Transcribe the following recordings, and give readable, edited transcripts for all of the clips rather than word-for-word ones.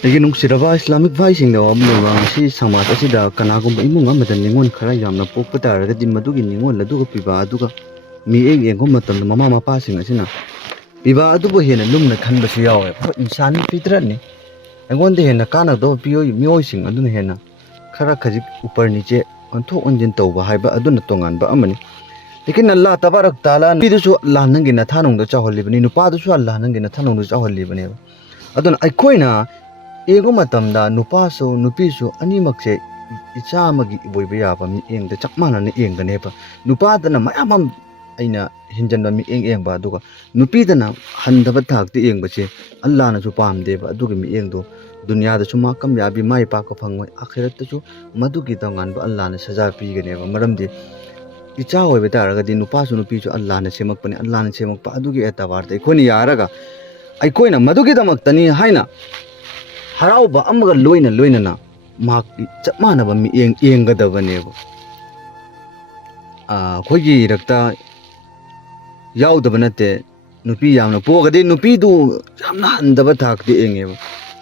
लेकिन नुसिरबा इस्लामिक भाई सिंह दो अमलेवा सी समाज असिदा कनागुम इमुंग अमदा निंगोन खरा यामना पोकप तारगदि मदुगी निंगोन लदुगा पिबा अदुगा मी एंगो मतम ममा मपा सिंह असिना पिबा अदुबो हेना लुमना खनबसु यावे इंसान फितरनी एंगोन दे हेना काना दो पियो मियोय सिंह अदुना हेना खरा खजिक ऊपर नीचे अंथो अंजिन तौबा हाइबा अदुना तोंगानबा अमनी लेकिन अल्लाह तबारक ताला पिदुसु अल्लाह नंगी नथानुंग चाहलिबनी नुपादुसु अल्लाह नंगी नथानुंग चाहलिबनी अदुना अखोइना एगो मतमदा नुपासु नुपीसु अनिमक्से इचा अमगी इबोइबा याबा मिएंगदा चक मानना एंगनेबा नुपादना मयामम अइना हिंजनबा मिएंगबा अदुगा नुपीदना हंदबा थाकते एंगबसे अल्लाहनासु पामदेबा अदुगा मिएंगदो दुनियादसु मा कामयाबी माइ पाको फंगोय आखिरतसु मदुगी तंगानबा अल्लाहना सजा पीगनेबा मरमदि इचा होइबा तारगदि नुपासु नुपीसु अल्लाहना सेमकपने अल्लाहना सेमकपा अदुगी एताबारते अखोइना यारगा अखोइना मदुगी दमक्तनी हाइना हराउबा अमगा लोइना लोइना माकी चप मानबा मिएंग एंगदबनेबा खोइगी रक्ता याउदबा नते नुपी यामना पोगदे नुपीदु यामना हंदबा थाकते एंगेबा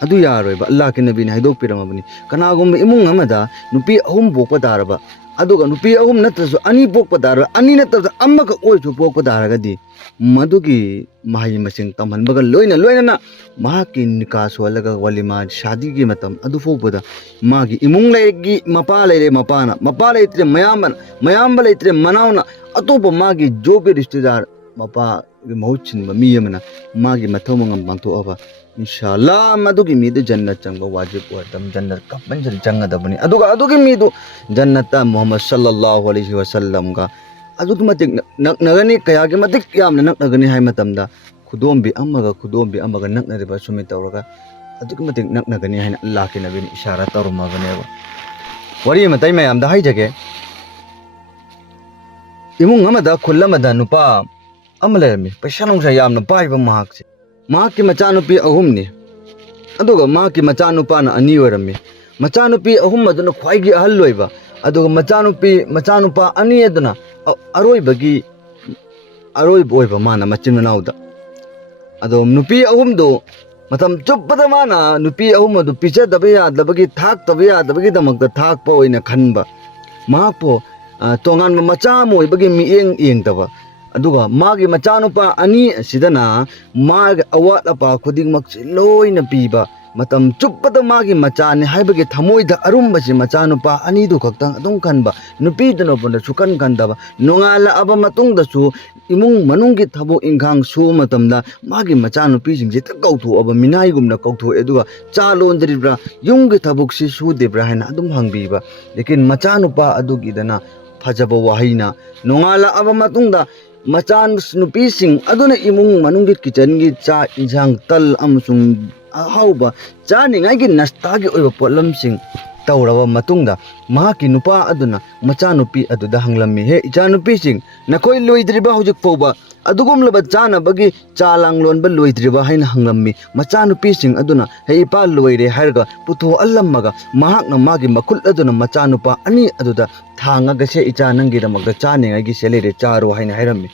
अदु यारोइबा अल्लाह के नबीना हाइदोकपिरमबनी कनागुम इमुंग अमदा नुपी अहुम पोकपा तारबा अदुगा नुपी अहुम नत्रसु अनि पोकपा तारबा अनि नत्रसु अमका ओइसु पोकपा तारगदि मदुगी माही मसिंग तमहनबगा लोइना लोइना माकी निका सोलगा वलिमा शादी की मतम अदु फोबदा मागी इमुंग लेगी मपा लेरे मपाना मपा लेत्रे मयाम लेत्रे मनावना अतोप मागी जो भी रिश्तेदार मपा महुचिन मियमना मागी मथोमंगम पांथोअबा इंशाअल्लाह मदुगी मीदु जन्नत चंगबा वाजिब वतम जन्नत कंपलसरी चंगदबनी अदुगा अदुगी मीदु जन्नत मोहम्मद सल्लल्लाहु अलैहि वसल्लम का अदुगी मतिक नगनी कयागी मतिक यामना नगनी हाय मतमदा खुदोंबी अमगा नगनरिबा सुमि तौरगा अदुगी मतिक नगनी हाय अल्लाह के नबी ने इशारा तौरमबनेबा वरी मताई मयामदा हाइजगे इमुंग अमदा खुल्लमदा नुपा अमलेरमी पैसा नुंसा यामना पाइबा महाकसे महाकी मचानुपी अहुमनी अदुगा महाकी मचानुपाना अनि ओरमी मचानुपी अहुम अदुना ख्वाइगी अहल लोइबा अदुगा मचानुपा अनि अदुना अरोइबगी अरोइब ओइबा माना मचिन मनाउदा अदो नुपी अहुमदो मतम चुप्पदा माना नुपी अहुम अदु पिचदबा यादबगी थाकतबा यादबगी दमकदा थाकपा ओइना खनबा महापो तोंगानबा मचा मोइबगी मिएंग एंगदबा अदुगा मागी मचानुपा अनि सिदना माग अवात अपा खुदिंगमक लोइना पीबा मतम चुप्पदा मागी मचाने हाइबगे थमोइदा अरुम्बसे मचानुपा अनि दु खक्तंग अदुम खनबा नुपीदनो बंदा सुकन खनदबा नोंगाला अबा मतुंगदसु इमुंग मनुंगी थबो इंखांग सु मतमदा मागी मचानुपी सिंगजे त कौथो अबा मिनाइगुमना कौथो एदुगा चालोंदरिब्रा युंगी थबुकसि सुदेब्रा हाइना अदुम हंगबीबा लेकिन मचानुपा अदुगीदना फजबा वाहिना नोंगाला अबा मतुंगदा मचान नुपी सिंग अदुना इमुंग मनुंगी किचन की चा इंजांग तल अमसुंग अहाउबा चानिंगाई नस्तागी ओइबा पोलम सिंग तौरबा मतुंगदा महाकी नुपा अदुना मचानुपी अदुदा हंगलम्मी हे इचानुपी सिंग नकोई लोइद्रिबा हुजिक फोबा अदुगुमलबा चानबगी चालांग लोनबा लोइद्रिबा हाइना हंगलम्मी मचानुपी सिंग अदुना हे इपा लोइरे हाइरगा पुथो अल्लमगा महाकना मागी मखुल अदुना मचानुपा अनि अदुदा थांगागसे इचा नंगिदमगदा चानिंगाई सेलेरे चारो हाइना हाइरम्मी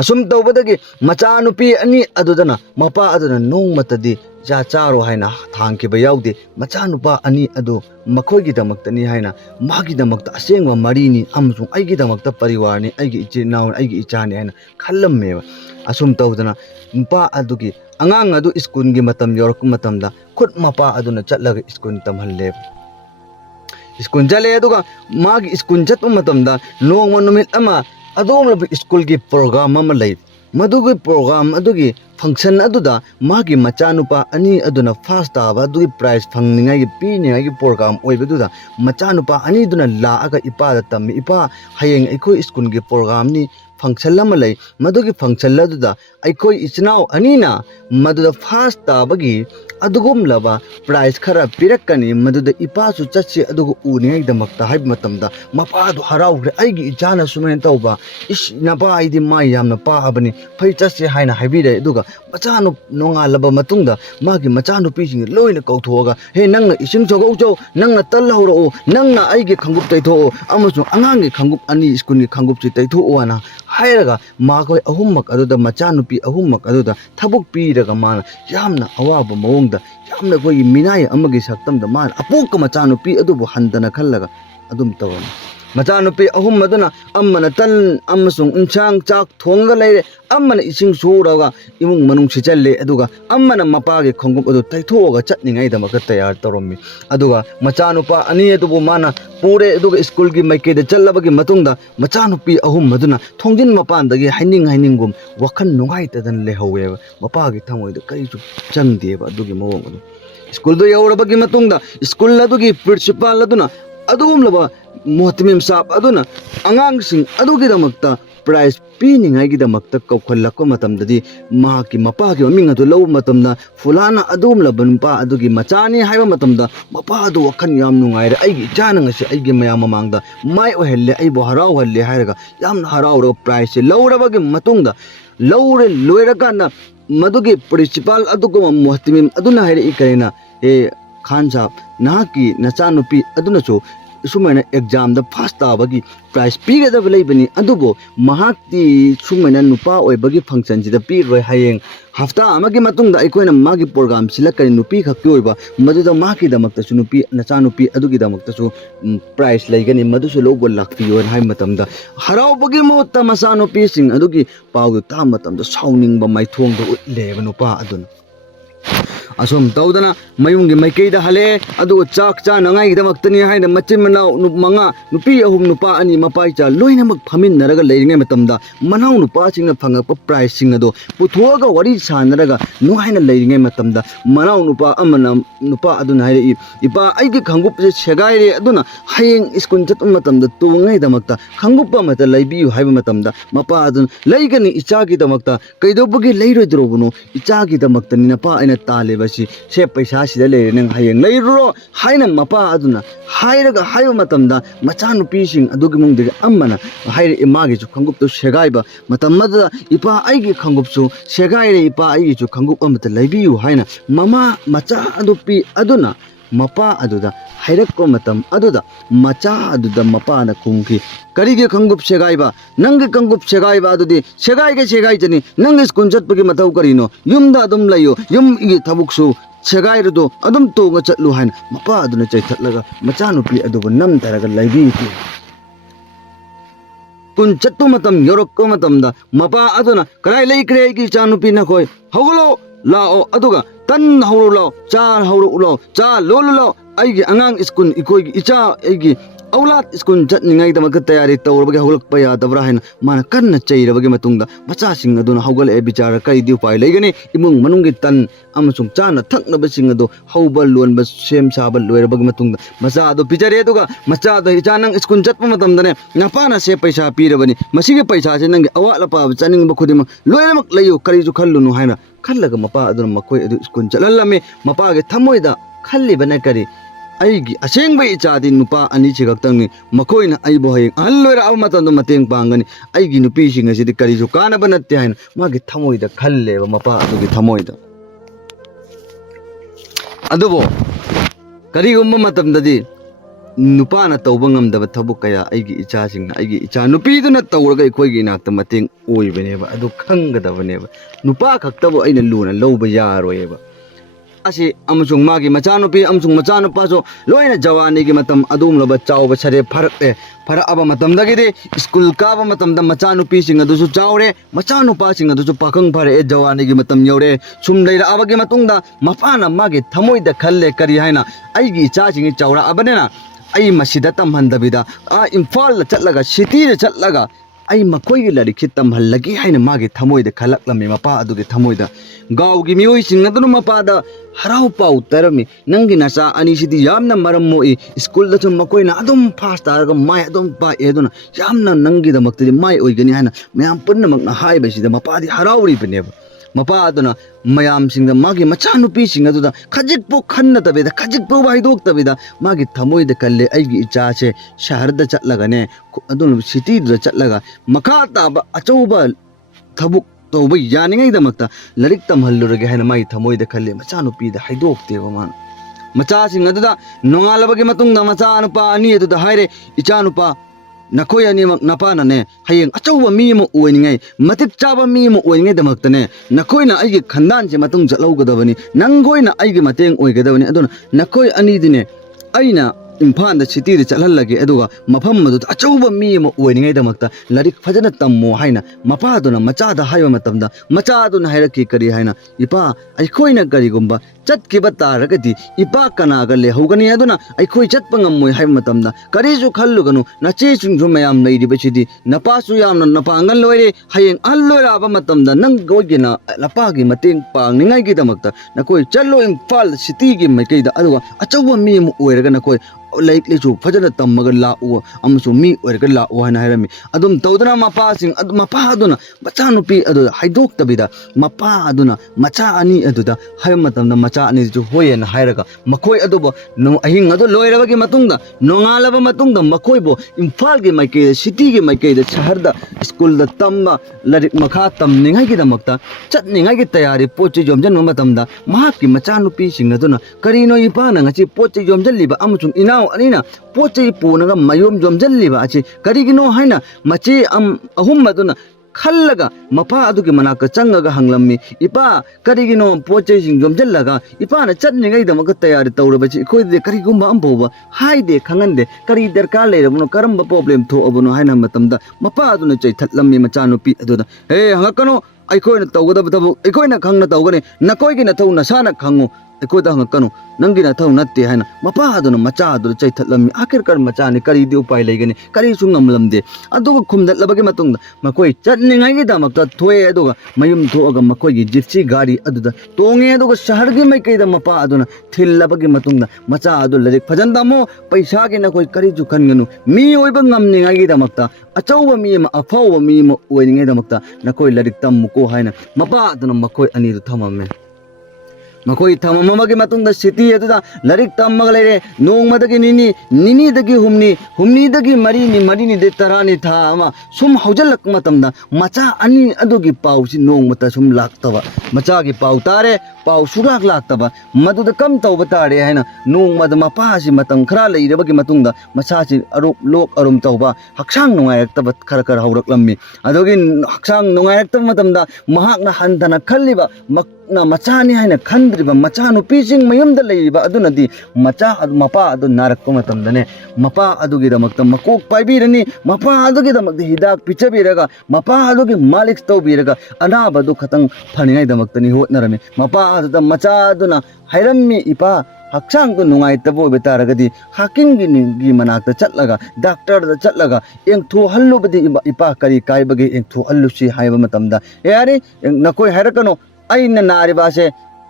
असुम तौबदगी मचानुपी अनि अदुदना मपा अदुना नोंगमतदी जा चारो हाइना थांगकिबा याउदे मचानुपा अनि अदु मखोइगिदमक्तनी हाइना मागिदमक्ता असेंगवा मरीनी अमसुंग आइगिदमक्ता परिवारनी आइगी इचिनाउ आइगी इचानी हाइना खल्लम्मेबा असुम तौदना नुपा अदुगी अंगांग अदु स्कूलगी मतम योरक मतमदा खुद मपा अदुना चटलगा स्कूल तमहल्ले स्कूल चले अदुगा मागी स्कूल चतु मतमदा नोंगमा नुमित अमा अदोम स्कूल की प्रोग्राम मधुगी प्रोग्राम अदुगी फंक्शन अदुदा मागी मचानुपा अनि अदुना फास्ट ताबा अदुगी प्राइज फंगनिंगाई पीनिंगाई प्रोग्राम ओइबदुदा मचानुपा अनि दुना लाअगा इपादा तम इपा हयेंग अखोई स्कूल की प्रोग्राम नि फंक्शन लमा लई मधुगी फंक्शन लदुदा अखोई इचनाउ अनिना मधुदा फास्ट ताबगी अदुगुम लबा प्राइज खरा पिरक्कनी मधुदा इपासु चच्चे अदुगु उनिंगाई दमक्ता हाइब मतमदा मपादु हराउग्रे आइगी इचाना सुमेन तौबा इस नपा आइदि माइ यामना पाबनी फै चच्चे हाइना हाइबिरे अदुगा मचानु नोंगालबा मतुंगदा मागी मचानुपीसिंग लोइना कौथोगा हे नंगना इसिंग चगौचौ नंगना तल हौरो नंगना आइगे खंगुप तैथो अमसु अंगांगे खंगुप अनि स्कूल की खंगुप छि तैथोआना हायरगा माखोय अहुमक अदुदा मचानुपी अहुमक अदुदा थबुक पीरगा माना यामना अवाबा मवंग ꯃꯇꯨꯡꯗ ꯌꯥꯝꯅ ꯑꯩꯈꯣꯏꯒꯤ ꯃꯤꯅꯥꯏ ꯑꯃꯒꯤ ꯁꯛꯇꯝꯗ ꯃꯥꯅ ꯑꯄꯣꯛꯄ ꯃꯆꯥꯅꯨꯄꯤ ꯑꯗꯨꯕꯨ ꯍꯟꯗꯅ ꯈꯜꯂꯒ ꯑꯗꯨꯝ ꯇꯧꯔꯝꯃꯤ ꯃꯆꯥꯅꯨꯄꯤ ꯑꯍꯨꯝ ꯑꯗꯨꯅ ꯑꯃꯅ ꯇꯟ ꯑꯃꯁꯨꯡ ꯏꯟꯁꯥꯡ ꯆꯥꯛ ꯊꯣꯡꯉꯒ ꯂꯩꯔꯦ ꯑꯃꯅ ꯏꯁꯤꯡ ꯁꯨꯔꯒ ꯏꯃꯨꯡ ꯃꯅꯨꯡ ꯁꯤꯠꯆꯜꯂꯦ ꯑꯗꯨꯒ ꯑꯃꯅ ꯃꯄꯥꯒꯤ ꯈꯣꯡꯎꯞ ꯑꯗꯨ ꯇꯩꯊꯣꯛꯑꯒ ꯆꯠꯅꯤꯡꯉꯥꯏꯗꯃꯛꯇ ꯇꯌꯥꯔ ꯇꯧꯔꯝꯃꯤ ꯑꯗꯨꯒ ꯃꯆꯥꯅꯨꯄꯥ ꯑꯅꯤ ꯑꯗꯨꯕꯨ ꯃꯥꯅ ꯄꯨꯔꯦ ꯑꯗꯨꯒ ꯁ꯭ꯀꯨꯜꯒꯤ ꯃꯥꯏꯀꯩꯗ ꯆꯠꯂꯕꯒꯤ ꯃꯇꯨꯡꯗ ꯃꯆꯥꯅꯨꯄꯤ ꯑꯍꯨꯝ ꯑꯗꯨꯅ ꯊꯣꯡꯖꯤꯟ ꯃꯄꯥꯟꯗꯒꯤ ꯍꯥꯏꯅꯤꯡꯒꯨꯝ ꯋꯥꯈꯜ ꯅꯨꯡꯉꯥꯏꯇꯗꯅ ꯂꯩꯍꯧꯋꯦꯕ ꯃꯄꯥꯒꯤ ꯊꯃꯣꯏꯗ ꯀꯔꯤꯁꯨ ꯆꯪꯗꯦꯕ ꯑꯗꯨꯒꯤ ꯃꯑꯣꯡ ꯑꯗꯨ ꯁ꯭ꯀꯨꯜꯗ ꯌꯧꯔꯕꯒꯤ ꯃꯇꯨꯡꯗ ꯁ꯭ꯀꯨꯜ ꯑꯗꯨꯒꯤ ꯄ꯭ꯔꯤꯟꯁꯤꯄꯥꯜ ꯑꯗꯨꯅ ꯑꯗꯨꯒꯨꯝꯂꯕ ꯃꯣꯍꯇꯃꯤꯝ ꯁꯥꯍꯕ ꯑꯗꯨꯅ ꯑꯉꯥꯡꯁꯤꯡ ꯑꯗꯨꯒꯤꯗꯃꯛꯇ ꯄ꯭ꯔꯥꯏꯖ ꯄꯤꯅꯤꯡꯉꯥꯏꯒꯤꯗꯃꯛꯇ ꯀꯧꯈꯠꯂꯛꯄ ꯃꯇꯝꯗꯗꯤ ꯃꯍꯥꯛꯀꯤ ꯃꯄꯥꯒꯤ ꯃꯃꯤꯡ ꯑꯗꯨ ꯂꯧꯕ ꯃꯇꯝꯗ ꯐꯨꯂꯥꯅ ꯑꯗꯨꯒꯨꯝꯂꯕ ꯅꯨꯄꯥ ꯑꯗꯨꯒꯤ ꯃꯆꯥꯅꯤ ꯍꯥꯏꯕ ꯃꯇꯝꯗ ꯃꯄꯥ ꯑꯗꯨ ꯋꯥꯈꯜ ꯌꯥꯝ ꯅꯨꯡꯉꯥꯏꯔꯦ ꯑꯩꯒꯤ ꯏꯆꯥꯅ ꯉꯁꯤ ꯑꯩꯒꯤ ꯃꯌꯥꯝ ꯃꯃꯥꯡꯗ ꯃꯥꯏ ꯑꯣꯏꯍꯜꯂꯦ ꯑꯩꯕꯨ ꯍꯔꯥꯎꯍꯜꯂꯦ ꯍꯥꯏꯔꯒ ꯌꯥꯝꯅ ꯍꯔꯥꯎꯔꯒ ꯄ꯭ꯔꯥꯏꯖꯁꯦ ꯂꯧꯔꯕꯒꯤ ꯃꯇꯨꯡꯗ ꯂꯧꯔꯦ ꯂꯣꯏꯔꯀꯥꯟꯗ ꯃꯗꯨꯒꯤ ꯄ꯭ꯔꯤꯟꯁꯤꯄꯥꯜ ꯑꯗꯨꯒꯨꯝꯕ ꯃꯣꯍꯇꯃꯤꯝ ꯑꯗꯨꯅ ꯍꯥꯏꯔꯛꯏ ꯀꯔꯤꯅ ꯍꯦ ꯈꯥꯟ ꯁꯥꯍꯕ ꯅꯍꯥꯛꯀꯤ ꯅꯆꯥꯅꯨꯄꯤ ꯑꯗꯨꯅꯁꯨ ꯁꯨꯃꯥꯏꯅ ꯑꯦꯛꯖꯥꯝꯗ ꯐꯥꯁ ꯇꯥꯕꯒꯤ ꯄ꯭ꯔꯥꯏꯖ ꯄꯤꯒꯗꯕ ꯂꯩꯕꯅꯤ ꯑꯗꯨꯕꯨ ꯃꯍꯥꯛꯇꯤ ꯁꯨꯃꯥꯏꯅ ꯅꯨꯄꯥ ꯑꯣꯏꯕꯒꯤ ꯐꯪꯁꯟꯁꯤꯗ ꯄꯤꯔꯣꯏ ꯍꯌꯦꯡ ꯍꯞꯇꯥ ꯑꯃꯒꯤ ꯃꯇꯨꯡꯗ ꯑꯩꯈꯣꯏꯅ ꯃꯥꯒꯤ ꯄ꯭ꯔꯣꯒ꯭ꯔꯥꯝ ꯁꯤꯜꯂꯛꯀꯅꯤ ꯅꯨꯄꯤ ꯈꯛꯀꯤ ꯑꯣꯏꯕ ꯃꯗꯨꯗ ꯃꯍꯥꯛꯀꯤꯗꯃꯛꯇꯁꯨ ꯅꯆꯥꯅꯨꯄꯤ ꯑꯗꯨꯒꯤꯗꯃꯛꯇꯁꯨ ꯄ꯭ꯔꯥꯏꯖ ꯂꯩꯒꯅꯤ ꯃꯗꯨꯁꯨ ꯂꯧꯕ ꯂꯥꯛꯄꯤꯌꯣꯅ ꯍꯥꯏꯕ ꯃꯇꯝꯗ ꯍꯔꯥꯎꯕꯒꯤ ꯃꯍꯨꯠꯇ ꯃꯆꯥꯅꯨꯄꯤꯁꯤꯡ ꯑꯗꯨꯒꯤ ꯄꯥꯎꯗꯨ ꯇꯥꯕ ꯃꯇꯝꯗ ꯁꯥꯎꯅꯤꯡꯕ ꯃꯥꯏꯊꯣꯡꯗ ꯎꯠꯂꯦꯕ ꯅꯨꯄꯥ ꯑꯗꯨꯅ ꯑꯁꯨꯝ ꯇꯧꯗꯅ ꯃꯌꯨꯝꯒꯤ ꯃꯥꯏꯀꯩꯗ ꯍꯜꯂꯛꯑꯦ ꯑꯗꯨꯒ ꯆꯥꯛ ꯆꯥꯅꯉꯥꯏꯒꯤꯗꯃꯛꯇꯅꯤ ꯍꯥꯏꯅ ꯃꯆꯤꯟ ꯃꯅꯥꯎ ꯃꯉꯥ ꯅꯨꯄꯤ ꯑꯍꯨꯝ ꯅꯨꯄꯥ ꯑꯅꯤ ꯃꯄꯥꯏꯆꯥ ꯂꯣꯏꯅꯃꯛ ꯐꯝꯃꯤꯟꯅꯔꯒ ꯂꯩꯔꯤꯉꯩ ꯃꯇꯝꯗ ꯃꯅꯥꯎ ꯅꯨꯄꯥꯁꯤꯡꯅ ꯐꯪꯉꯛꯄ ꯄ꯭ꯔꯥꯏꯖꯁꯤꯡ ꯑꯗꯣ ꯄꯨꯊꯣꯛꯑꯒ ꯋꯥꯔꯤ ꯁꯥꯟꯅꯔꯒ ꯅꯨꯡꯉꯥꯏꯅ ꯂꯩꯔꯤꯉꯩ ꯃꯇꯝꯗ ꯃꯅꯥꯎ ꯅꯨꯄꯥ ꯑꯃꯅ ꯅꯨꯄꯥ ꯑꯗꯨꯅ ꯍꯥꯏꯔꯛꯏ ꯏꯄꯥ ꯑꯩꯒꯤ ꯈꯣꯡꯎꯞꯁꯦ ꯁꯦꯒꯥꯏꯔꯦ ꯑꯗꯨꯅ ꯍꯌꯦꯡ ꯁ꯭ꯀꯨꯜ ꯆꯠꯄ ꯃꯇꯝꯗ ꯇꯣꯡꯉꯥꯏꯗꯃꯛꯇ ꯈꯣꯡꯎꯞ ꯑꯃꯇ ꯂꯩꯕꯤꯌꯨ ꯍꯥꯏꯕ ꯃꯇꯝꯗ ꯃꯄꯥ ꯑꯗꯨꯅ ꯂꯩꯒꯅꯤ ꯏꯆꯥꯒꯤꯗꯃꯛꯇ ꯀꯩꯗꯧꯕꯒꯤ ꯂꯩꯔꯣꯏꯗ꯭ꯔꯣꯕꯅꯣ ꯏꯆꯥꯒꯤꯗꯃꯛꯇꯅꯤ ꯅꯄꯥ ꯑꯩꯅ ꯇꯥꯜꯂꯤꯕꯁꯤ ꯁꯦ ꯄꯩꯁꯥꯁꯤꯗ ꯂꯩꯔꯦ ꯅꯪ ꯍꯌꯦꯡ ꯂꯩꯔꯨꯔꯣ ꯍꯥꯏꯅ ꯃꯄꯥ ꯑꯗꯨꯅ ꯍꯥꯏꯕ ꯃꯇꯝꯗ ꯃꯆꯥꯅꯨꯄꯤꯁꯤꯡ ꯑꯗꯨꯒꯤ ꯏꯃꯨꯡꯗꯒꯤ ꯑꯃꯅ ꯍꯥꯏꯔꯛꯏ ꯃꯥꯒꯤꯁꯨ ꯈꯣꯡꯎꯞꯇꯨ ꯁꯦꯒꯥꯏꯕ ꯃꯇꯝ ꯑꯗꯨꯗ ꯏꯄꯥ ꯑꯩꯒꯤ ꯈꯣꯡꯎꯞꯁꯨ ꯁꯦꯒꯥꯏꯔꯦ ꯏꯄꯥ ꯑꯩꯒꯤꯁꯨ ꯈꯣꯡꯎꯞ ꯑꯃꯇ ꯂꯩꯕꯤꯌꯨ ꯍꯥꯏꯅ ꯃꯆꯥ ꯅꯨꯄꯤ ꯑꯗꯨꯅ ꯃꯄꯥ ꯑꯗꯨꯗ ꯍꯥꯏꯔꯛꯄ ꯃꯇꯝ ꯑꯗꯨꯗ ꯃꯆꯥ ꯑꯗꯨꯗ ꯃꯄꯥꯅ ꯈꯨꯝꯈꯤ ꯀꯔꯤꯒꯤ ꯈꯣꯡꯎꯞ ꯁꯦꯒꯥꯏꯕ ꯅꯪꯒꯤ ꯈꯣꯡꯎꯞ ꯁꯦꯒꯥꯏꯕ ꯑꯗꯨꯗꯤ ꯁꯦꯒꯥꯏꯖꯅꯤ ꯅꯪ ꯁ꯭ꯀꯨꯜ ꯆꯠꯄꯒꯤ ꯃꯊꯧ ꯀꯔꯤꯅꯣ ꯌꯨꯝꯗ ꯑꯗꯨꯝ ꯂꯩꯌꯣ ꯌꯨꯝꯒꯤ ꯊꯕꯛꯁꯨ ꯁꯦꯒꯥꯏꯔꯗꯣ ꯑꯗꯨꯝ ꯇꯣꯡꯉ ꯆꯠꯂꯨ ꯍꯥꯏꯅ ꯃꯄꯥ ꯑꯗꯨꯅ ꯆꯩꯊꯠꯂꯒ ꯃꯆꯥꯅꯨꯄꯤ ꯑꯗꯨꯕꯨ ꯅꯝꯊꯔꯒ ꯂꯩꯕꯤꯈꯤ ꯁ꯭ꯀꯨꯜ ꯆꯠꯄ ꯃꯇꯝ ꯌꯧꯔꯛꯄ ꯃꯇꯝꯗ ꯃꯄꯥ ꯑꯗꯨꯅ ꯀꯗꯥꯏ ꯂꯩꯈ꯭ꯔꯦ ꯑꯩꯒꯤ ꯏꯆꯥꯅꯨꯄꯤ ꯅꯈꯣꯏ ꯍꯧꯒꯠꯂꯣ ꯂꯥꯛꯑꯣ ꯑꯗꯨꯒ ꯇꯟ ꯍꯧꯔꯨ ꯂꯥꯛꯑꯣ ꯆꯥ ꯍꯧꯔꯛꯎ ꯂꯥꯛꯑꯣ ꯆꯥ ꯂꯣꯜꯂꯨ ꯂꯥꯛꯑꯣ ꯑꯩꯒꯤ ꯑꯉꯥꯡ ꯁ꯭ꯀꯨꯜ ꯑꯩꯈꯣꯏꯒꯤ ꯏꯆꯥ ꯑꯩꯒꯤ ꯑꯧꯂꯥꯠ ꯁ꯭ꯀꯨꯜ ꯆꯠꯅꯤꯡꯉꯥꯏꯗꯃꯛꯇ ꯇꯌꯥꯔꯤ ꯇꯧꯔꯕꯒꯤ ꯍꯧꯒꯠꯂꯛꯄ ꯌꯥꯗꯕ꯭ꯔꯥ ꯍꯥꯏꯅ ꯃꯥꯅ ꯀꯟꯅ ꯆꯩꯔꯕꯒꯤ ꯃꯇꯨꯡꯗ ꯃꯆꯥꯁꯤꯡ ꯑꯗꯨꯅ ꯍꯧꯒꯠꯂꯛꯑꯦ ꯕꯤꯆꯥꯔ ꯀꯔꯤꯗꯤ ꯎꯄꯥꯏ ꯂꯩꯒꯅꯤ ꯏꯃꯨꯡ ꯃꯅꯨꯡꯒꯤ ꯇꯟ ꯑꯃꯁꯨꯡ ꯆꯥꯅ ꯊꯛꯅꯕꯁꯤꯡ ꯑꯗꯨ ꯍꯧꯕ ꯂꯣꯟꯕ ꯁꯦꯝ ꯁꯥꯕ ꯂꯣꯏꯔꯕꯒꯤ ꯃꯇꯨꯡꯗ ꯃꯆꯥ ꯑꯗꯨ ꯄꯤꯖꯔꯦ ꯑꯗꯨꯒ ꯃꯆꯥꯗꯣ ꯏꯆꯥ ꯅꯪ ꯁ꯭ꯀꯨꯜ ꯆꯠꯄ ꯃꯇꯝꯗꯅꯦ ꯅꯄꯥꯅ ꯁꯦ ꯄꯩꯁꯥ ꯄꯤꯔꯕꯅꯤ ꯃꯁꯤꯒꯤ ꯄꯩꯁꯥꯁꯦ ꯅꯪꯒꯤ ꯑꯋꯥꯠ ꯑꯄꯥ ꯆꯥꯅꯤꯡꯕ ꯈꯨꯗꯤꯡꯃꯛ ꯂꯣꯏꯅꯃꯛ ꯂꯩꯌꯨ ꯀꯔꯤꯁꯨ ꯈꯜꯂꯨꯅꯨ ꯍꯥꯏꯅ ꯈꯜꯂꯒ ꯃꯄꯥ ꯑꯗꯨꯅ ꯃꯈꯣꯏ ꯑꯗꯨ ꯁ꯭ꯀꯨꯜ ꯆꯠꯍꯜꯂꯝꯃꯤ ꯃꯄꯥꯒꯤ ꯊꯃꯣꯏꯗ ꯈꯜꯂꯤꯕꯅ ꯀꯔꯤ ꯑꯩꯒꯤ ꯑꯁꯦꯡꯕ ꯏꯆꯥꯗꯤ ꯅꯨꯄꯥ ꯑꯅꯤꯁꯤ ꯈꯛꯇꯪꯅꯤ ꯃꯈꯣꯏꯅ ꯑꯩꯕꯨ ꯍꯌꯦꯡ ꯑꯍꯜ ꯑꯣꯏꯔꯛꯑꯕ ꯃꯇꯝꯗ ꯃꯇꯦꯡ ꯄꯥꯡꯒꯅꯤ ꯑꯩꯒꯤ ꯅꯨꯄꯤꯁꯤꯡ ꯑꯁꯤꯗꯤ ꯀꯔꯤꯁꯨ ꯀꯥꯟꯅꯕ ꯅꯠꯇꯦ ꯍꯥꯏꯅ ꯃꯥꯒꯤ ꯊꯃꯣꯏꯗ ꯈꯜꯂꯦꯕ ꯃꯄꯥ ꯑꯗꯨꯒꯤ ꯊꯃꯣꯏꯗ ꯑꯗꯨꯕꯨ ꯀꯔꯤꯒꯨꯝꯕ ꯃꯇꯝꯗꯗꯤ ꯅꯨꯄꯥꯅ ꯇꯧꯕ ꯉꯝꯗꯕ ꯊꯕꯛ ꯀꯌꯥ ꯑꯩꯒꯤ ꯏꯆꯥꯁꯤꯡꯅ ꯑꯩꯒꯤ ꯏꯆꯥ ꯅꯨꯄꯤꯗꯨꯅ ꯇꯧꯔꯒ ꯑꯩꯈꯣꯏꯒꯤ ꯏꯅꯥꯛꯇ ꯃꯇꯦꯡ ꯑꯣꯏꯕꯅꯦꯕ ꯑꯗꯨ ꯈꯪꯒꯗꯕꯅꯦꯕ ꯅꯨꯄꯥ ꯈꯛꯇꯕꯨ ꯑꯩꯅ ꯂꯨꯅ ꯂꯧꯕ ꯌꯥꯔꯣꯏꯕ ꯑꯁꯤ ꯑꯃꯁꯨꯡ ꯃꯥꯒꯤ ꯃꯆꯥꯅꯨꯄꯤ ꯑꯃꯁꯨꯡ ꯃꯆꯥꯅꯨꯄꯥꯁꯨ ꯂꯣꯏꯅ ꯖꯋꯥꯅꯤꯒꯤ ꯃꯇꯝ ꯑꯗꯨꯒꯨꯝꯂꯕ ꯆꯥꯎꯕ ꯁꯔꯦꯞ ꯐꯔꯛꯑꯕ ꯃꯇꯝꯗꯒꯤꯗꯤ ꯁ꯭ꯀꯨꯜ ꯀꯥꯕ ꯃꯇꯝꯗ ꯃꯆꯥꯅꯨꯄꯤꯁꯤꯡ ꯑꯗꯨꯁꯨ ꯆꯥꯎꯔꯦ ꯃꯆꯥꯅꯨꯄꯥꯁꯤꯡ ꯑꯗꯨꯁꯨ ꯄꯥꯈꯪ ꯐꯔꯛꯑꯦ ꯖꯋꯥꯅꯤꯒꯤ ꯃꯇꯝ ꯌꯧꯔꯛꯑꯦ ꯁꯨꯝ ꯂꯩꯔꯛꯑꯕꯒꯤ ꯃꯇꯨꯡꯗ ꯃꯄꯥꯅ ꯃꯥꯒꯤ ꯊꯃꯣꯏꯗ ꯈꯜꯂꯦ ꯀꯔꯤ ꯍꯥꯏꯅ ꯑꯩꯒꯤ ꯏꯆꯥꯁꯤꯡꯁꯤ ꯆꯥꯎꯔꯛꯑꯕꯅꯤꯅ ꯑꯩ ꯃꯁꯤꯗ ꯇꯝꯍꯟꯗꯕꯤꯗ ꯏꯝꯐꯥꯜꯗ ꯆꯠꯂꯒ ꯁꯤꯇꯤꯗ ꯆꯠꯂꯒ ꯑꯩ ꯃꯈꯣꯏꯒꯤ ꯂꯥꯏꯔꯤꯛꯁꯤ ꯇꯝꯍꯜꯂꯒꯦ ꯍꯥꯏꯅ ꯃꯥꯒꯤ ꯊꯃꯣꯏꯗ ꯈꯜꯂꯛꯂꯝꯃꯤ ꯃꯄꯥ ꯑꯗꯨꯒꯤ ꯊꯃꯣꯏꯗ ꯒꯥꯎꯒꯤ ꯃꯤꯑꯣꯏꯁꯤꯡ ꯑꯗꯨꯅ ꯃꯄꯥꯗ ꯍꯔꯥꯎ ꯄꯥꯎ ꯇꯥꯔꯝꯃꯤ ꯅꯪꯒꯤ ꯅꯆꯥ ꯑꯅꯤꯁꯤꯗꯤ ꯌꯥꯝꯅ ꯃꯔꯝ ꯃꯣꯛꯏ ꯁ꯭ꯀꯨꯜꯗꯁꯨ ꯃꯈꯣꯏꯅ ꯑꯗꯨꯝ ꯐꯥꯁ ꯇꯥꯔꯒ ꯃꯥꯏ ꯑꯗꯨꯝ ꯄꯥꯛꯑꯦ ꯑꯗꯨꯅ ꯌꯥꯝꯅ ꯅꯪꯒꯤꯗꯃꯛꯇꯗꯤ ꯃꯥꯏ ꯑꯣꯏꯒꯅꯤ ꯍꯥꯏꯅ ꯃꯌꯥꯝ ꯄꯨꯝꯅꯃꯛꯅ ꯍꯥꯏꯕꯁꯤꯗ ꯃꯄꯥꯗꯤ ꯍꯔꯥꯎꯔꯤꯕꯅꯦꯕ ꯃꯄꯥ ꯑꯗꯨꯅ ꯃꯌꯥꯝꯁꯤꯡꯗ ꯃꯥꯒꯤ ꯃꯆꯥꯅꯨꯄꯤꯁꯤꯡ ꯑꯗꯨꯗ ꯈꯖꯤꯛꯄꯨ ꯈꯟꯅꯗꯕꯤꯗ ꯈꯖꯤꯛꯄꯨ ꯍꯥꯏꯗꯣꯛꯇꯕꯤꯗ ꯃꯥꯒꯤ ꯊꯃꯣꯏꯗ ꯈꯜꯂꯦ ꯑꯩꯒꯤ ꯏꯆꯥꯁꯦ ꯁꯍꯔꯗ ꯆꯠꯂꯒꯅꯦ ꯑꯗꯨꯅ ꯁꯤꯇꯤꯗꯨꯗ ꯆꯠꯂꯒ ꯃꯈꯥ ꯇꯥꯕ ꯑꯆꯧꯕ ꯊꯕꯛ ꯇꯧꯕ ꯌꯥꯅꯤꯡꯉꯥꯏꯗꯃꯛꯇ ꯂꯥꯏꯔꯤꯛ ꯇꯝꯍꯜꯂꯨꯔꯒꯦ ꯍꯥꯏꯅ ꯃꯥꯒꯤ ꯊꯃꯣꯏꯗ ꯈꯜꯂꯦ ꯃꯆꯥꯅꯨꯄꯤꯗ ꯍꯥꯏꯗꯣꯛꯇꯦꯕ ꯃꯥꯅ ꯃꯆꯥꯁꯤꯡ ꯑꯗꯨꯗ ꯅꯣꯡꯉꯥꯜꯂꯕꯒꯤ ꯃꯇꯨꯡꯗ ꯃꯆꯥꯅꯨꯄꯥ ꯑꯅꯤ ꯑꯗꯨꯗ ꯍꯥꯏꯔꯦ ꯏꯆꯥꯅꯨꯄꯥ नखोई अनिमक नपानाने हयेंग अचौबा मी अमा ओइनिंगै मतिक चाबा मी अमा ओइनिंगै दमक्तने नखोइना आइगे खंदानसे मतुंग चलौगदबनी नंगोइना आइगे मतेंग ओइगदबनी अदुना नखोई अनिदिने अइना इम्फाल सिटी चलहलगे अदुगा मफम मदु अचौबा मी अमा ओइनिंगै दमक्ता लारिक फजना तम्मो हाइना मपादुना मचादा हाइबा मतमदा मचादुना हाइरकी करी हाइना इपा अइखोइना करिगुम्बा चटकिबा तारगदि इपा कनागा लेहौगनी अदुना अइखोइ चटपा ngамमोइ हाइबा मतमदा करिजु खल्लुगनु नचे चिंजु मयाम लैरिबसिदि नपासु यामना नपांगल लोइरे हयेंग अल लोइराबा मतमदा नंग गोइगिना लपागी मतेंग पांगनिंगाइगी दमक्ता नकोइ चल्लो इम्फाल सिटी गी मैकैदा अदुगा अचौबा मी अमा ओइरगा नकोइ लाइक लेचु फजन तम्मग लाउ अमसु मी ओइरगा लाउ हाइना हाइरमी अदुम तौदना मपासिंग मपा अदुना मचा नुपी अदु हाइदोक्तबिदा मपा अदुना मचा अनि अदुदा हाइम मतमदा मचा अनि जु होयेन हाइरगा मखोइ अदुबो नो अहिंग अदु लोइरबगे मतुंगदा नोंगालबा मतुंगदा मखोइबो इम्फाल गे माइके सिटी गे माइके द शहर द स्कूल द तम्मा लरिक मखा तमनिंगाइ गे दमक्ता चटनिंगाइ गे तयारी पोचे जोमजन मतमदा महाकी मचा नुपी सिंग अदुना करिनो इपाना ngasi पोचे जोमजलिबा अमसुम इनाव अनिना पोचे पुनगा मयोम जोमजलिबा अछि करिगिनो हाइना मचे अहुम मदुना खल्लगा मपा अदुगे मनाक चंगगा हंगलम्मी इपा करिगिनो पोचे सिंग जोमजल्लगा इपाना चटनिंगाइ दमक तयारी तौरबछि खोइदे करिगुम्बा अम्बोबा हाइदे खंगनदे करि दरकार लेरबनो करम्बा प्रॉब्लम थोअबनो हाइना मतमदा मपा अदुना चैथलम्मी मचानुपी अदुदा हे हंगकनो अइखोइना तौगदब तबु अइखोइना खंगना तौगने नकोइगे नथौ नसाना खंगो अइखोइदा हंगकनो नंगी नथौ नत्ते हाइना मपा अदुना मचा अदु चैथलम्मी आखिरकार मचाने करिदि उपाय लैगने करिसु ngамलमदे अदुगा खुमदलबगे मतुंगदा मकोइ चटनिंगाइगे दमक्ता थोए अदुगा मयुम थोअगा मकोइगी जिप्सी गाड़ी अदुदा तोंगे अदुगा शहरगे मैकैदा मपा अदुना थिल्लबगे मतुंगदा मचा अदु लरिक फजनदामो पैसागे नकोइ करिजु खनगनु मी ओइबा ngамनिंगाइगे दमक्ता अचौबा मी अमा अफौबा मी अमा ओइनिंगाइ दमक्ता नकोइ लरिक तम्मुको हाइना मपा अदुना मकोइ अनिदु थमम्मे मकोइ थममगे मतुंगदा सिटी अदुदा लरिक तम्मग लेरे नोंगमदगी निनी हुमनी मरीनी दे तरानी था अमा सुम हौजलक मतमदा मचा अनि अदुगी पाउसी नोंगमता सुम लाक्तबा मचागी पाउ तारे पाउ सुराक लाक्तबा मदुदा कम तौबा तारे हैना नोंगमद मपासी मतम खरा लेइरबगी मतुंगदा मचासी अरुप लोक अरुम तौबा हक्सांग नुंगायरक्तबा खरखर हौरक्लम्मी अदुगी हक्सांग नुंगायरक्तबा मतमदा महाकना हंदना खल्लिबा ना मचानी हाइना खंद्रिबा मचा नुपीसिंग मयुमदा लेइबा अदुनदी मचा मपा अदु नारक्पा मतमदने मपा अदुगी दमक्ता मकोक पाइबिरनी मपा अदुगी दमक्ता हिदाक पिचबिरगा मपा अदुगी मालिक तौबिरगा अनाबा दु खतंग फनिङाइ दमक्तनी होतनरमे मपा अदुदा मचा अदुना हाइरम्मी इपा हक्सांग तो नुंगाइतबो बेतारगदी हाकिंगी मनाक्ता चटलगा डॉक्टर दा चटलगा एंथो हल्लुबदी इपा करी काइबगे एंथो हल्लुसी हाइबा मतमदा यारे नकोइ हाइरकनो अइना नारिबासे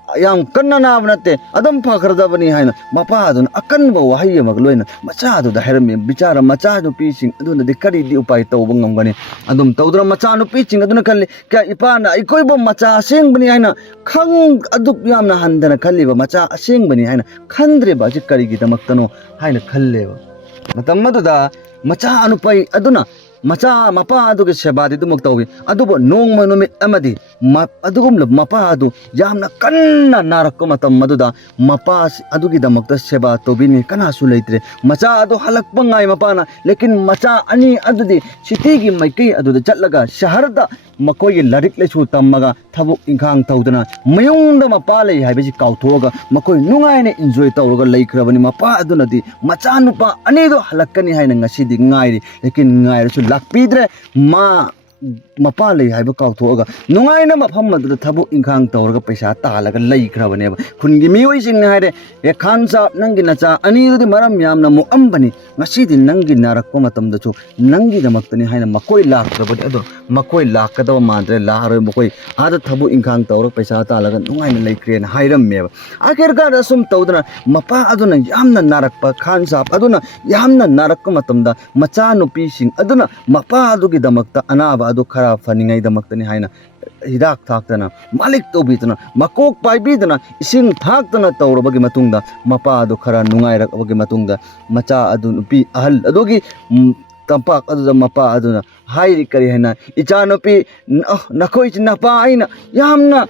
याम कन्ना नाब नते अदम फखरदबनी हाइना मपा अदुन अकनबा वहाई मग लोइना मचा अदुदा हाइरमे बिचारा मचा नुपीसिंग अदुनदि करिदि उपाय तौबा ngамगनी अदुम तौदरा मचा नुपीसिंग अदुना खल्ले क्या इपाना अइकोइबो मचा असेंगबनी हाइना खंग अदुक यामना हंदना खल्लिबा मचा असेंगबनी हाइना खंद्रेबा जि करिगि दमक्तनो हाइना खल्लेबा मतम मदुदा मचा अनुपै अदुना मचा मपा अदुगे सेबादि दुमक तौबि अदुबो नोंगम नुमित अमदि अदुगुम मपा अदु यामना कन्ना नारक मतम मदुदा मपा अदुगी दमक्ता सेबा तौबिनि कनासु लैत्रे मचा अदु हलक्पा ngai मपाना लेकिन मचा अनि अदुदि सिटीगी मैकै अदुदा चटलगा शहरदा मकोई लरिक लेसु तम्मगा थबुक इंखांग तौदना मयुंगदा मपा लै हाइबसि काउथोगा मकोई नुंगाइने एन्जॉय तौरगा लैख्रबनि मपा अदुनदि मचा नुपा अनिदो हलक्कनि हाइना ngасidi ngai लेकिन ngai lakpidre ma मपा लै हाइबा काउथोगा नुंगाइना मफम मदुदा थबुक इंखांग तौरगा पैसा तालगा लैख्रबनेबा खुनगी मियोइसिंग हाइरे ए खान साहब नंगी नचा अनिदुदि मरम यामना मुअम्बनि ngасidi नंगी नारकपा मतमदछु नंगी दमक्तनि हाइना मकोइ लाख्रबदि अदो मकोइ लाकदब मानद्रे लाहरोइ मकोइ आदा थबुक इंखांग तौरगा पैसा तालगा नुंगाइना लैख्रेन हाइरमेबा आखिरकार असुम तौदना मपा अदुना यामना नारकपा खान साहब अदुना यामना नारकपा मतमदा मचा नुपीसिंग अदुना मपा अदुगी दमक्ता अनाबा अदु खरा फनिङाइ दमक्तनि हाइना हिदाक थाक्तना मालिक तौबितना मकोक पाइबिदना इसिंग थाक्तना तौरबगी मतुंगदा मपा अदु खरा नुंगाइरकबगी मतुंगदा मचा अदु नुपी अहल अदुगी तंपाक अदुदा मपा अदुना हाइरि करि हैना इचा नुपी नखोइ नपा आइना यामना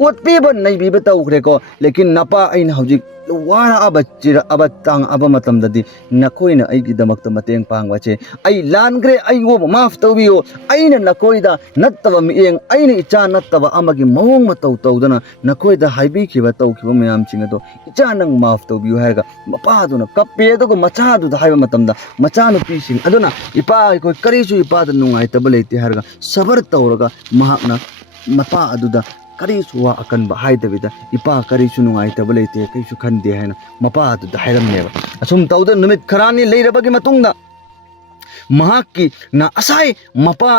ओटपीब नईबीब तौख्रेको लेकिन नपा अइन हौजिक वारा अब चिर अब तांग अब मतमददी नखोइना अइगिदमक्त मतेंग पांगवाचे अइ लानग्रे अइगो माफ तौबियो अइना नखोइदा नत्तब मिएंग अइना इचा नत्तब अमगी मवोंग मतौ तौदना नखोइदा हाइबिखिबा तौखिबा मयाम चिंगदो इचा नंग माफ तौबियो हायगा मपादुना कप्पे अदुगो मचादुदा हाइबा मतमदा मचानुपीसिंग अदुना इपा अइखोइ करिसु इपादा नुंगाइतबा लेते हारगा सबर तौरगा महाकना मपा अदुदा करीसु वा अकनबा हाइदबिदा इपा करीसु नुंगाइतबा लेते कईसु खंदे हायना मपा अदुदा हाइरमनेबा असुम तौदा नुमित खरानी लेरबगी मतुंगदा महाकी ना असाई मपा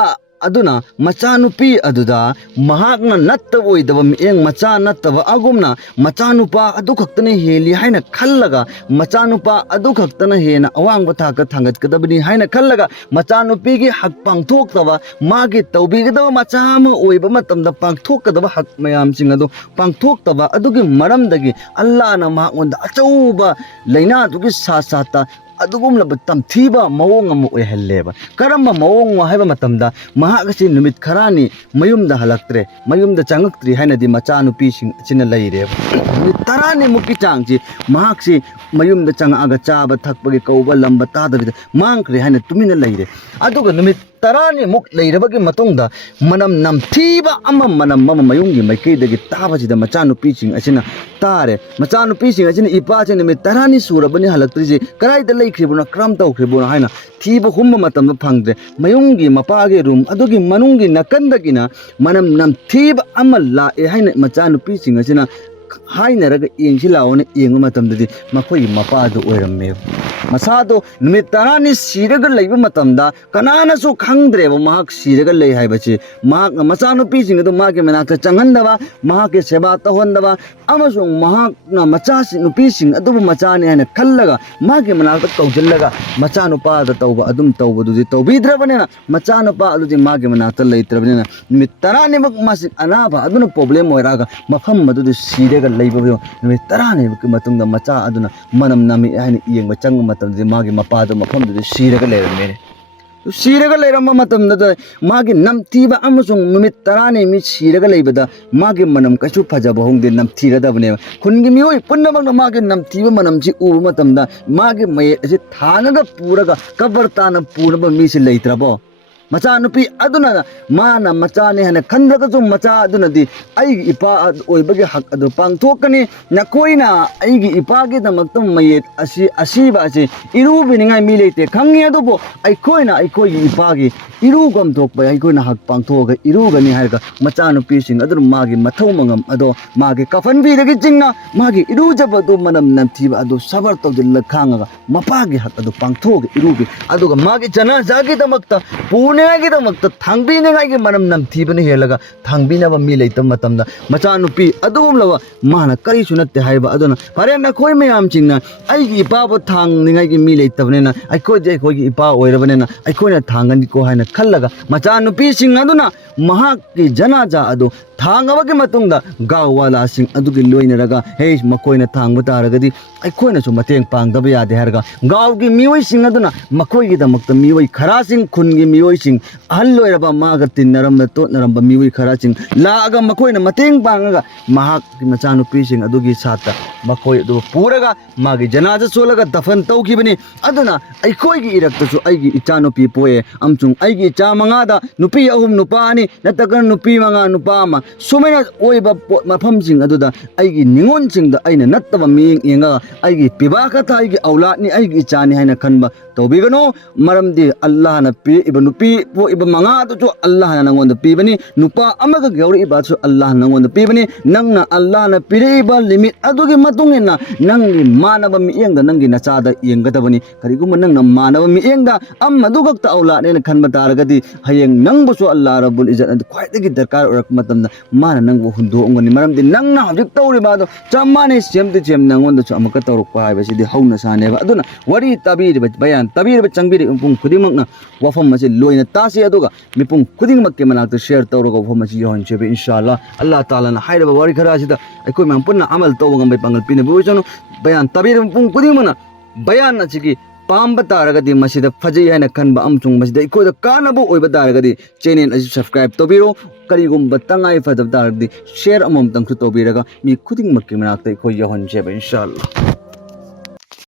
अदुना मचानुपी अदुदा महाकना नत्तब ओइदबा मिएंग मचा नत्तबा अगुमना मचानुपा अदु खक्तने हेली हाइना खल्लगा मचानुपा अदु खक्तना हेना अवांगबा थाका थांगतकदबनी हाइना खल्लगा मचानुपीगी हक पांगथोक्तबा मागी तौबिगदबा मचामा ओइबा मतमदा पांगथोक्कदबा हक मयाम सिंग अदु पांगथोक्तबा अदुगी मरमदगी अल्लाहना मांगोंदा अचौबा लैना दुगी सासाता अदुगुमलब तमथीबा मवोंग अम ओइहल्लेबा करम्बा मवोंग हाइबा मतमदा महागसी नुमित खरानी मयुमदा हलक्त्रे मयुमदा चांगक्त्रि हाइनदि मचानुपीसिंग चिना लैरेबा नुमित तरानी मुक्की चांगजी महागसी मयुमदा चांगागा चाबा थकपगी कौबा लंबा तादबिदा मांगख्रे हाइना तुमिना लैरे अदुगा नुमित तरानी मुक लैरबगी मतुंगदा मनम नमथीबा अमा मनम मम मयुंगी माइकैदगी ताबजिदा मचानुपीसिंग असिना तारे मचानुपीसिंग असिना इपाचे नुमित तरानी सूरबनी हलक्त्रिजे कराइदा लैख्रिबुना क्रम तौख्रिबुना हाइना थीबा हुम्बा मतमदा फंगद्रे मयुंगी मपागे रूम अदुगी मनुंगी नकंदगिना मनम नमथीबा अमा लाए हाइना मचानुपीसिंग असिना हाइनरगा येंगसि लाओने येंगबा मतमददि मखोई मपादो ओइरम्मे मसादो नुमित तरानी सिरगा लैबा मतमदा कनानासु खंगद्रेबा महाक सिरगा लै हाइबचे महाक मचानुपीसिंग अदु मागे मनाक्ता चंगनदबा महाके सेवा तहोंदबा अमसुंग महाकना मचासि नुपीसिंग अदुबु मचाने हाइना खल्लगा मागे मनाक्ता कौजल्लगा मचानुपादा तौबा अदुम तौबदुदि तौबिद्रबनेना मचानुपा अदुदि मागे मनाक्ता लैत्रबनेना नुमित तरानी मक मासि अनाबा अदुना प्रॉब्लम ओइरागा मफम मदुदि सिरगा लैबबो नुमित तरानी मक मतुंगदा मचा अदुना मनम नामि हाइना येंगबा चंग मतमदि मागे मपादो मफमदुदि सिरगा लैरमेने सिरगा लैरम्बा मतमदा मागे नमथीबा अमसुंग नुमित तरानी मि सिरगा लैबदा मागे मनम कछु फजबा होंगदे नमथीरदबने खुनगी मियोय पुन्नमगना मागे नमथीबा मनमसि उबा मतमदा मागे मये असे थानगा पूरगा कबरताना पूरबा मिसि लैत्रबो मचानुपी अदुना माना मचाने हने खंदगजु मचा अदुनदि अइगी इपा ओइबगे हक अदु पांगथोकनी नकोइना अइगी इपागे दमक्तम मयेत असीबा असे इरुबिनिंगाय मी लेते खंगी अदुबो अइखोइना अइखोइगी इपागे इरुगम थोकबा अइखोइना हक पांगथोगा इरुगनी हायगा मचानुपी सिंग अदु मागे मथौ मंगम अदो मागे कफन बिदगी चिंगना मागे इरुजबदु मनम नमथीबा अदु सबर तौदिल खांगा मपागे हक अदु पांगथोगा इरुबि अदुगा मागे जनाजागे दमक्ता पुनेगिदमक्ता थांगबिनेगाइगे मनम नमथीबने हेलगा थांगबिनबा मी लेतम मतमदा मचानुपी अदुगुमलबा माना करिसु नत्ते हाइबा अदुना फरे नखोइ मयाम चिंगना अइगी इपाबो थांगनिगाइगे मी लेतबनेना अइखोइगे इपा ओइरबनेना अइखोइना थांगनि को हाइना खल्लगा मचानुपी सिंग अदुना महाकि जनाजा अदु थांगबगे मतुंगदा गाववाला सिंग अदुगी लोइनरगा हे मकोइना थांगबा तारगदि अइखोइनासु मतेंग पांगदबा यादे हरगा गावगी मियोइ सिंग अदुना मकोइगी दमक्ता मियोइ खरा सिंग खुनगी मियोइ सिंग अहल लोइरबा मागा तिन्नरम तोटनरम मियोइ खरा सिंग लागा मकोइना मतेंग पांगगा महाकि मचानुपी सिंग अदुगी साता मकोइ अदु पूरगा मागी जनाजा सोलगा दफन तौखिबनी अदुना अइखोइगी इरक्तसु अइगी इचानुपी पोए अमचुंग अइगी इचा मंगादा नुपी अहुम नुपा अनि नतगन नुपी मंगा नुपा अमा सुमेना ओइबा मफम सिंग अदुदा अइगी निंगोन सिंगदा अइना नत्तबा मियेंग येंगा अइगी पिबा खता अइगी औलादनी अइगी इचानी हाइना खनबा तौबिगनो मरमदि अल्लाहना पि इबा नुपी पो इबा मंगा अदुचो अल्लाहना नंगोंदा पिबनी नुपा अमगा गौरी इबाचो अल्लाह नंगोंदा पिबनी नंगना अल्लाहना पिरेबा लिमिट अदुगी मतुंगेना नंगी मानबा मियेंगदा नंगी नचादा येंगदबनी करिगुम नंगना मानबा मियेंगदा अमदुगक्ता औलादनेना खनबा तारगदि हयेंग नंगबसो अल्लाह रब्बुल इज्जत ख्वाइदगी दरकार ओरक मतमदा माना नंगबो हुंदोंगनी मरमदि नंगना हजिक तौरिबादो चम्माने सेमदि सेम नंगोंदसो अमका तौरकपा हाइबसिदि हौना सानेबा अदुना वरी ताबीरिबा बयान ताबीरिबा चंगबिरि पुंग खुदिमकना वफम मसे लोइना तासे अदुगा मिपुंग खुदिमकके मनाक्ता शेयर तौरगा वफम मसे योहनचेबे इंशाअल्लाह अल्लाह ताला ना हाइरबा वरी खरासिदा अखोइ मान पुन्ना अमल तौबगा बै पंगल पिने बुइसनु बयान ताबीरिबा पुंग खुदिमना बयान असिगी पाम तारगदी मसिदा फजै हैना खनबा अमचुंग मसिदा इखोदा कानबो ओइबा तारगदी चैनल असी सब्सक्राइब तोबिरो करिगुम तंगाई फदब तारगदी शेयर अमम तंगसु तोबिरगा मी खुदिंग मक्की मनाक्ता इखो यहन जेबा इंशाअल्लाह।